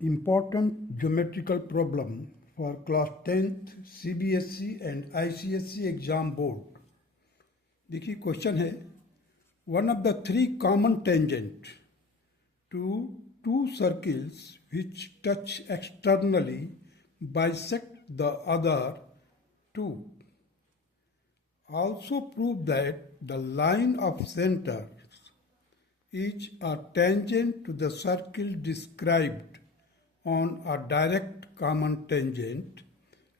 important geometrical problem for class 10th CBSE and ICSE exam board. देखिए question है, one of the three common tangent to two circles which touch externally bisect the other two. Also prove that the line of center is a tangent to the circle described on a direct common tangent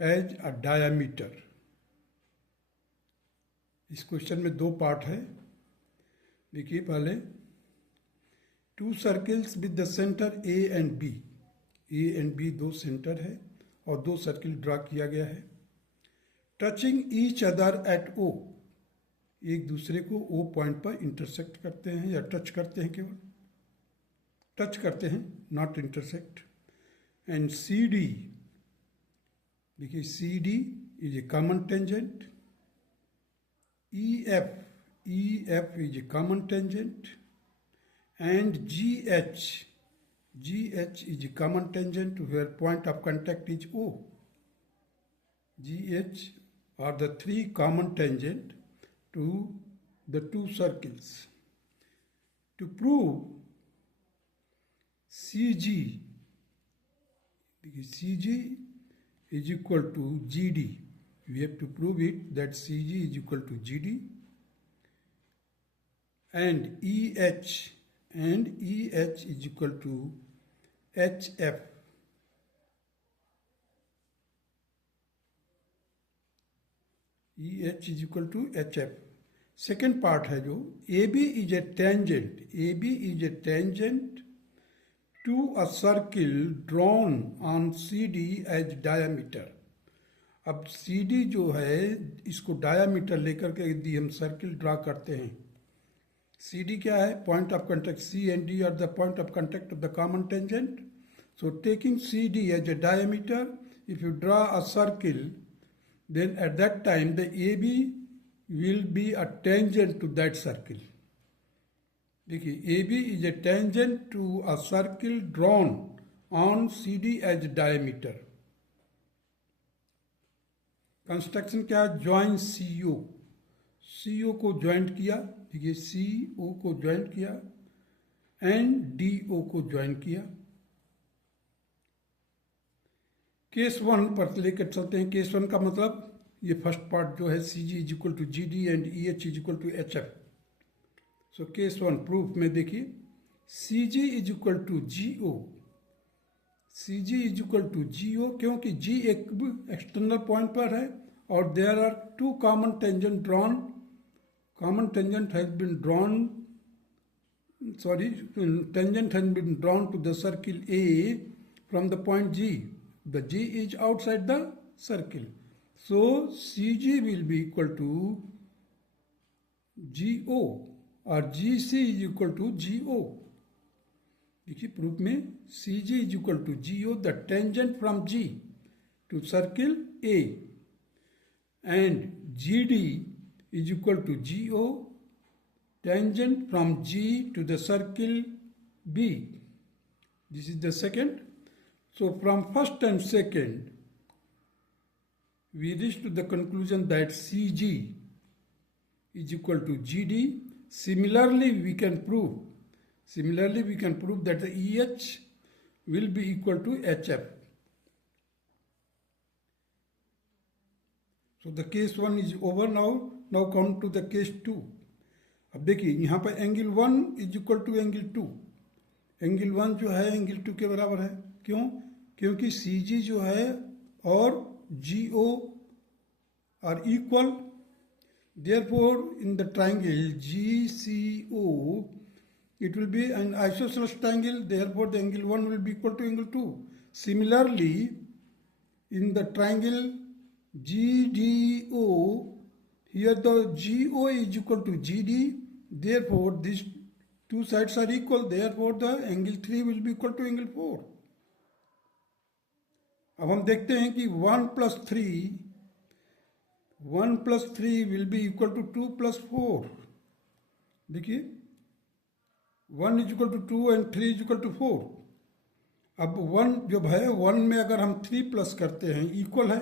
as a diameter. इस question में दो part है. देखिए पहले, two circles with the centre A and B. A and B दो centre है और दो सर्किल ड्रा किया गया है. Touching each other at O. एक दूसरे को ओ पॉइंट पर इंटरसेक्ट करते हैं या टच करते हैं, केवल टच करते हैं, not intersect. And C D, देखिए C D is a common tangent. E F is a common tangent. And G H is a common tangent where point of contact is O. GH are the three common tangent to the two circles. To prove CG is equal to GD, we have to prove it that CG is equal to GD, and EH is equal to HF. EH is equal to HF. Second part है जो AB is a tangent to a circle drawn on CD as diameter. अब CD जो है, इसको diameter लेकर के यदि हम सर्किल ड्रा करते हैं, CD क्या है? Point of contact. C and D are the point of contact of the common tangent. So taking CD as a diameter, if you draw a circle, then at that time the AB will be a tangent to that circle. देखिए AB is a tangent to a circle drawn on CD as diameter. Construction क्या है? Join CO को joint किया. देखिए CO को joint किया and DO को join किया. केस 1 पर लेकर चलते हैं. केस 1 का मतलब ये फर्स्ट पार्ट जो है, CG is equal to GD and EH is equal to HF. So case 1 proof में देखिए, CG is equal to GO. CG is equal to GO क्योंकि G एक एक्सटर्नल पॉइंट पर है और there are two common tangent drawn. Common tangent has been drawn, tangent has been drawn to the circle A from the point G. The G is outside the circle. So CG will be equal to GO or GC is equal to GO. देखिए proof में CG is equal to GO, the tangent from G to circle A, and GD is equal to GO, tangent from G to the circle B. This is the second. So from first and second, we reach to the conclusion that CG is equal to GD. Similarly, we can prove that the EH will be equal to HF. So the case 1 is over now. Now come to the case 2. अब देखिए यहाँ पर angle 1 is equal to angle 2. Angle 1 जो है angle 2 के बराबर है. क्यों? क्योंकि CG जो है और GO are equal. Therefore, in the triangle GCO, it will be an isosceles triangle. Therefore, the angle 1 will be equal to angle 2. Similarly, in the triangle GDO, here the GO is equal to GD. Therefore, these two sides are equal. Therefore, the angle 3 will be equal to angle 4. अब हम देखते हैं कि 1 plus 3 will be equal to 2 plus 4. देखिए 1 is equal to 2 and 3 is equal to 4. अब 1 जो है 1 में अगर हम 3 प्लस करते हैं इक्वल है,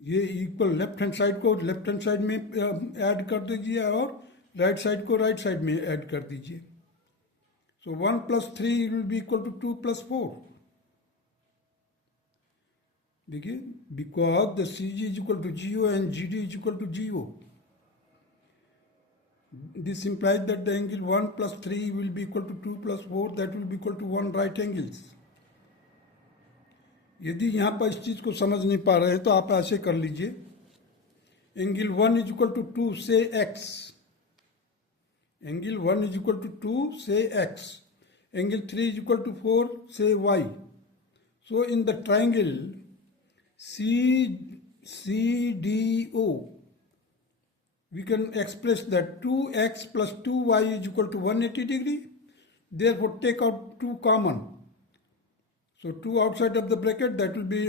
ये इक्वल लेफ्ट हैंड साइड को लेफ्ट हैंड साइड में ऐड कर दीजिए और राइट साइड को राइट साइड में ऐड कर दीजिए। So 1 + 3 will be equal to 2 + 4। देखिए, because the C G is equal to GO and G D is equal to GO, this implies that the angle 1 + 3 will be equal to 2 + 4, that will be equal to 1 right angles। यदि यहाँ पर इस चीज़ को समझ नहीं पा रहे हैं तो आप ऐसे कर लीजिए, एंगल 1 इज इक्वल टू 2 से x, angle 1 is equal to 2 से x, angle 3 is equal to 4 से y। So in the triangle CDO we can express that 2x + 2y is equal to 180 degree. Therefore, take out 2 common. So 2 outside of the bracket, that will be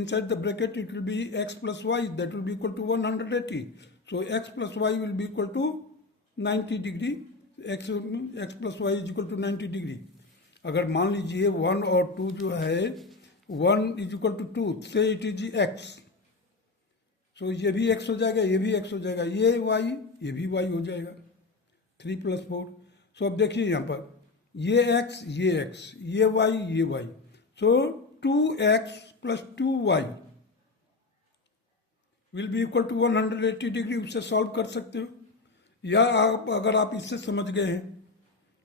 inside the bracket, it will be x + y, that will be equal to 180. So x + y will be equal to 90 degree. x + y is equal to 90 degree. अगर मान लीजिए 1 और 2 जो है 1 is equal to 2, say it is x, सो ये भी x हो जाएगा, ये भी x हो जाएगा, ये y, ये भी y हो जाएगा, 3 + 4। सो अब देखिए यहाँ पर ये x, ये x, ये y, ये y, so 2x + 2y will be equal to 180 degree. उससे सॉल्व कर सकते हो, या आप अगर आप इससे समझ गए हैं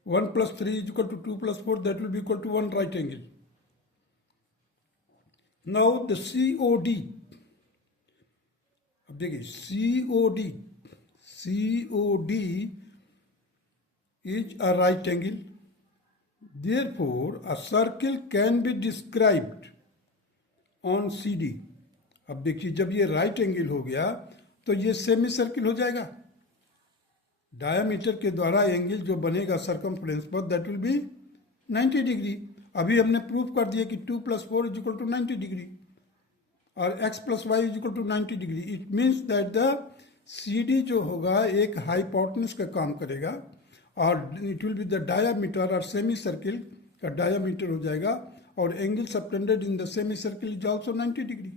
1 + 3 is equal to 2 + 4, that will be equal to 1 right angle. Now the COD, अब देखिए COD is a right angle, therefore a circle can be described on CD। अब देखिए जब ये राइट एंगल हो गया तो ये सेमी सर्किल हो जाएगा, डायामीटर के द्वारा एंगल जो बनेगा सर्कमफ्रेंस पर, दैट विल बी 90 डिग्री। अभी हमने प्रूव कर दिया कि 2 + 4 इज इक्वल टू 90 डिग्री और x + y is equal to 90 degree. It means that the CD जो होगा एक हाइपोटेन्यूज का काम करेगा और it will be the diameter और सेमी सर्किल का डायामीटर हो जाएगा, और angle subtended in the semi circle is also 90 degree.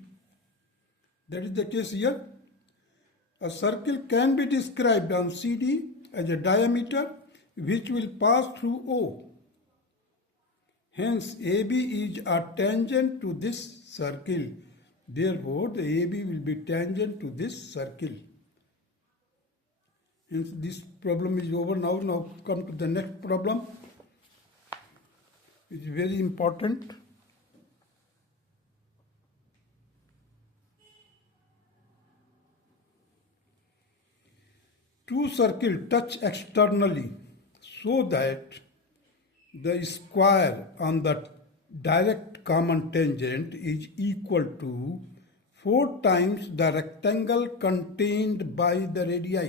That is the case here. A circle can be described on CD as a diameter which will pass through O. Hence, AB is a tangent to this circle. Therefore, the AB will be tangent to this circle. Hence, this problem is over now. Now come to the next problem. It's very important. Two circles touch externally so that the square on the direct common tangent is equal to 4 times the rectangle contained by the radii.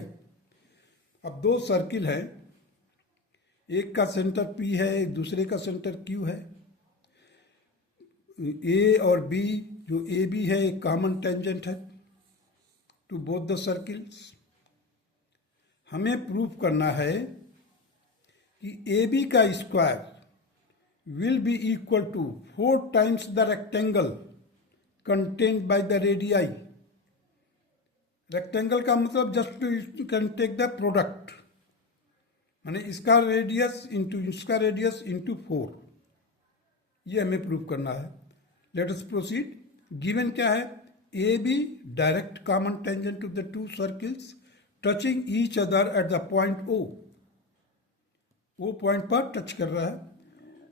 अब दो circle है, एक का centre P है, दूसरे का centre Q है। A और B जो AB है एक कॉमन टेंजेंट है टू बोथ द सर्किल्स। हमें प्रूव करना है कि AB का square will be equal to 4 times the rectangle contained by the radii. Rectangle का मतलब just to can take the product, माने इसका रेडियस इंटू 4, ये हमें प्रूव करना है। Let us proceed. गिवन क्या है, A B direct common tangent to the two circles touching each other at the point O। वो पॉइंट पर टच कर रहा है,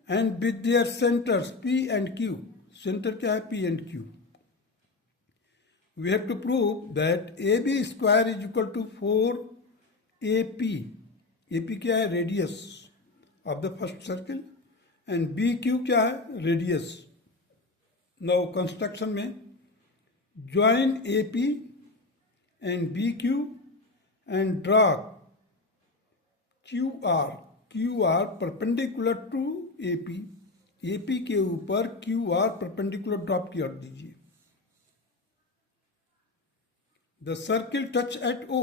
and with their centres P and Q। Centre क्या है, P and Q। We have to prove that AB square is equal to 4AP। AP क्या है, radius of the first circle, and BQ क्या है, radius. Now construction में join AP and BQ and draw QR perpendicular to AP। AP के ऊपर QR perpendicular drop कर दीजिए। The circle touch at O।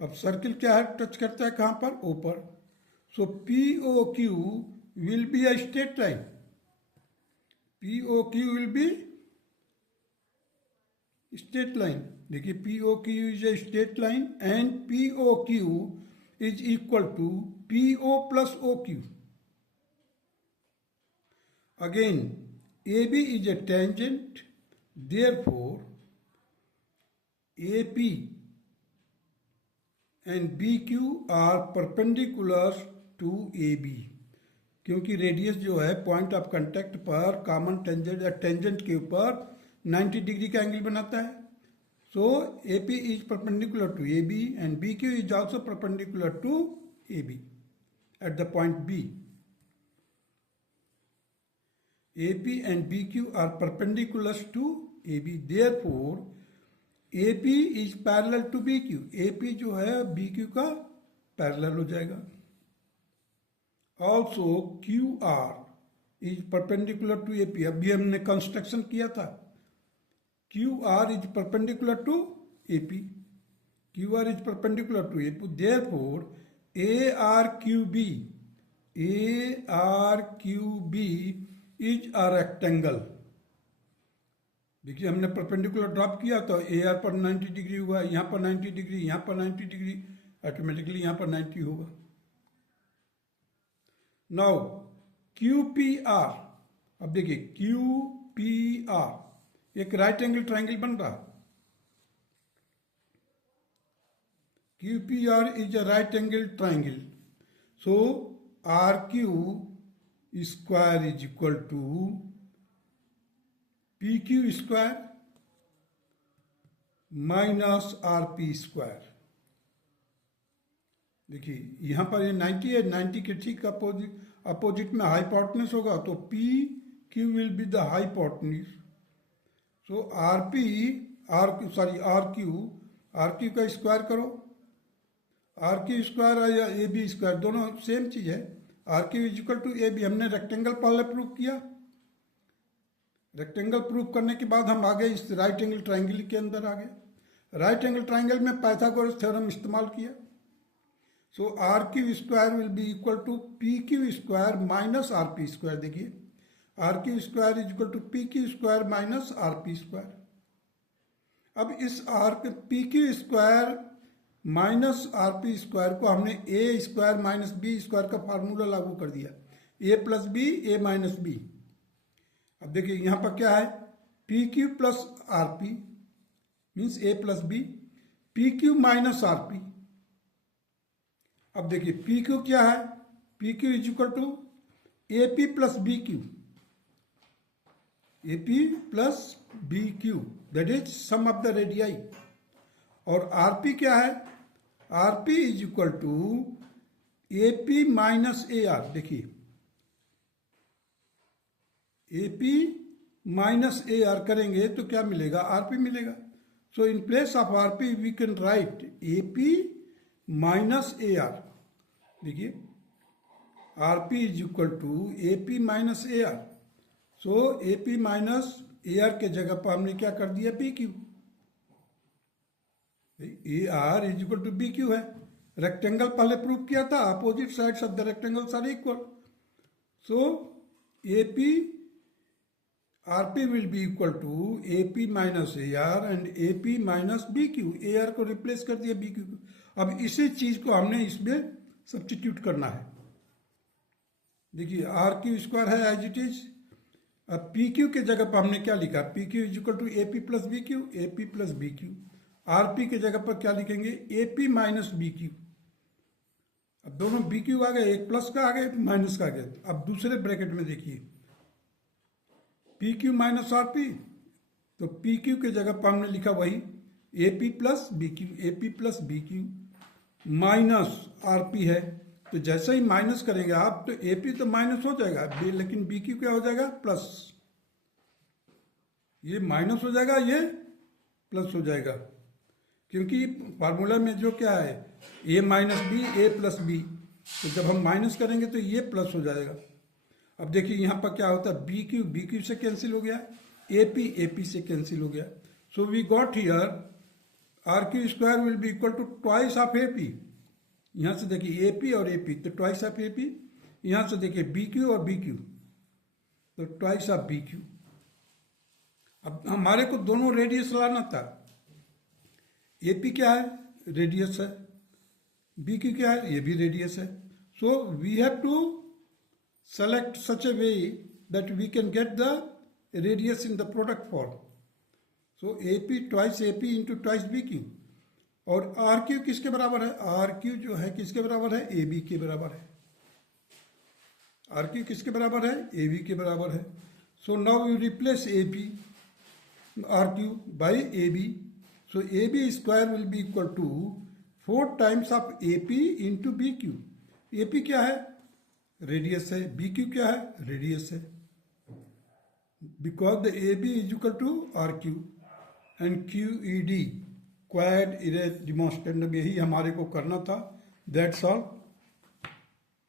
अब सर्किल क्या है, टच करता है कहां पर, O पर। So POQ will be a straight line. POQ will be straight line. देखिए POQ is a straight line and POQ is equal to PO plus OQ. Again, AB is a tangent, therefore AP and BQ are perpendicular to AB. क्योंकि radius जो है point of contact पर common tangent या tangent के ऊपर 90 degree का angle बनाता है. So AP is perpendicular to AB and BQ is also perpendicular to AB at the point B. AP and BQ are perpendicular to AB. Therefore, AP is parallel to BQ. AP जो है BQ का parallel हो जाएगा. Also QR is perpendicular to AP. अभी हमने construction किया था. QR is perpendicular to AP. QR is perpendicular to AP. Therefore, ARQB is a rectangle. देखिए हमने परपेंडिकुलर ड्रॉप किया तो AR पर 90 डिग्री हुआ, यहाँ पर 90 डिग्री, यहाँ पर 90 डिग्री, ऑटोमेटिकली यहाँ पर 90 होगा. नाउ QPR, अब देखिए QPR एक राइट एंगल ट्राइंगल बन रहा. QPR is a right angle triangle. So RQ square is equal to PQ square minus RP square. देखिए यहां पर ये 90 है, 90 के ठीक अपोजिट में हाइपोटेन्यूज होगा तो PQ will be the hypotenuse. So RQ का स्क्वायर करो. RQ स्क्वायर या AB स्क्वायर दोनों सेम चीज है. RQ is equal to AB. हमने रेक्टेंगल पहले प्रूव किया. रेक्टेंगल प्रूव करने के बाद हम आगे इस राइट एंगल ट्राइंगल के अंदर आ गए. राइट एंगल ट्राइंगल में पाइथागोरस थ्योरम इस्तेमाल किया. So RQ square will be equal to PQ square minus RP square. देखिए RQ square is equal to PQ square minus RP square. अब इस PQ square minus RP square को हमने A square minus B square का formula लागू कर दिया. A plus B A minus B. अब देखिए यहां पर क्या है, PQ plus RP means A plus B, PQ minus RP. अब देखिए PQ क्या है, PQ is equal to AP plus BQ. AP plus BQ that is sum of the radii. और RP क्या है, RP is equal to AP minus AR. देखिए AP minus AR करेंगे तो क्या मिलेगा, RP मिलेगा. So in place of RP we can write AP minus AR. देखिए RP is equal to AP minus AR. So AP minus AR के जगह पर हमने क्या कर दिया, PQ. AR is equal to BQ है. रेक्टेंगल पहले प्रूव किया था, opposite sides of the rectangles are equal. So RP will be equal to AP minus AR and AP minus BQ. AR को रिप्लेस कर दिया BQ को. अब इसी चीज को हमने इसमें सब्स्टिट्यूट करना है. देखिए RQ स्क्वायर है एज इट इज. अब PQ के जगह पर हमने क्या लिखा, PQ is equal to AP plus BQ, AP plus BQ. RP के जगह पर क्या लिखेंगे, AP माइनस BQ. अब दोनों BQ आ गए, एक प्लस का आ गया, माइनस का आ गया. अब दूसरे ब्रैकेट में देखिए PQ माइनस RP, तो PQ के जगह पर हमने लिखा वही AP plus BQ, AP plus BQ minus RP है. तो जैसे ही माइनस करेंगे आप तो AP तो माइनस हो जाएगा, लेकिन BQ क्या हो जाएगा, प्लस. ये माइनस हो जाएगा, ये प्लस हो जाएगा, क्योंकि फार्मूला में जो क्या है A minus B A plus B. तो जब हम माइनस करेंगे तो ये प्लस हो जाएगा. अब देखिए यहां पर क्या होता है, BQ BQ से कैंसिल हो गया, AP AP से कैंसिल हो गया. So we got here RQ square will be equal to twice of AP. यहां से देखिए AP और AP तो ट्वाइस ऑफ AP, यहां से देखिए BQ और BQ तो ट्वाइस ऑफ BQ। अब हमारे को दोनों रेडियस लाना था। AP क्या है? रेडियस है। BQ क्या है? ये भी रेडियस है। So we have to select such a way that we can get the radius in the product form. So AP twice AP into twice BQ। और RQ किसके बराबर है? RQ जो है किसके बराबर है? AB के बराबर है। RQ किसके बराबर है? AB के बराबर है। So now you replace AP RQ by AB। So AB square will be equal to 4 times of AP into BQ। AP क्या है? रेडियस है। BQ क्या है? रेडियस है। Because the AB is equal to RQ and QED quod erat demonstrandum, यही हमारे को करना था। That's all.